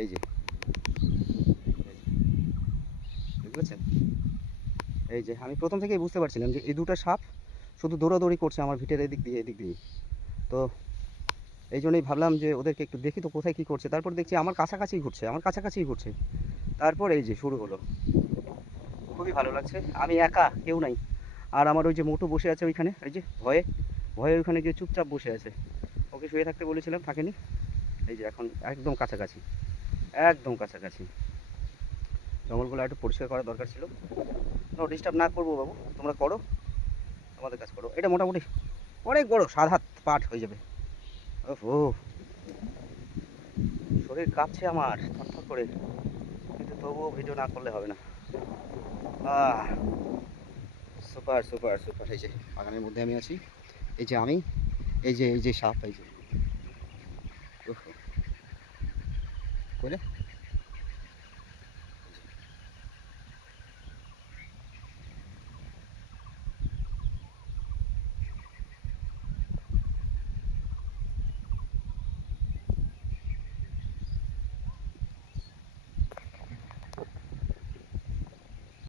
এই যে বুঝতে পারছেন? এই যে আমি প্রথম থেকেই বুঝতে পারছিলাম যে এই দুটো সাপ শুধু দৌড়াদৌড়ি করছে আমার ভিটের এদিক দিয়ে। তো এই জন্যই ভাবলাম যে ওদেরকে একটু দেখি তো কোথায় কী করছে। তারপর দেখছি আমার কাছাকাছিই ঘুরছে। তারপর এই যে শুরু হলো। খুবই ভালো লাগছে। আমি একা, কেউ নাই। আর আমার ওই যে মোটু বসে আছে ওইখানে, এই যে ভয়ে ভয়ে ওইখানে গিয়ে চুপচাপ বসে আছে। ওকে শুয়ে থাকতে বলেছিলাম, থাকেনি। এই যে এখন একদম কাছাকাছি, একদম কাছাকাছি। জঙ্গলগুলো একটু পরিষ্কার করা দরকার ছিল। নো ডিস্টার্ব না করবো বাবু, তোমরা করো, তোমাদের কাজ করো। এটা মোটামুটি অনেক বড়, 7 হাত পাট হয়ে যাবে। ও, শরীর কাঁপছে আমার থরথর করে, কিন্তু তবুও ভিডিও না করলে হবে না। আহ সুপার সুপার সুপার। এই যে বাগানের মধ্যে আমি আছি, এই যে আমি, এই যে সাপ, এই যে কইলে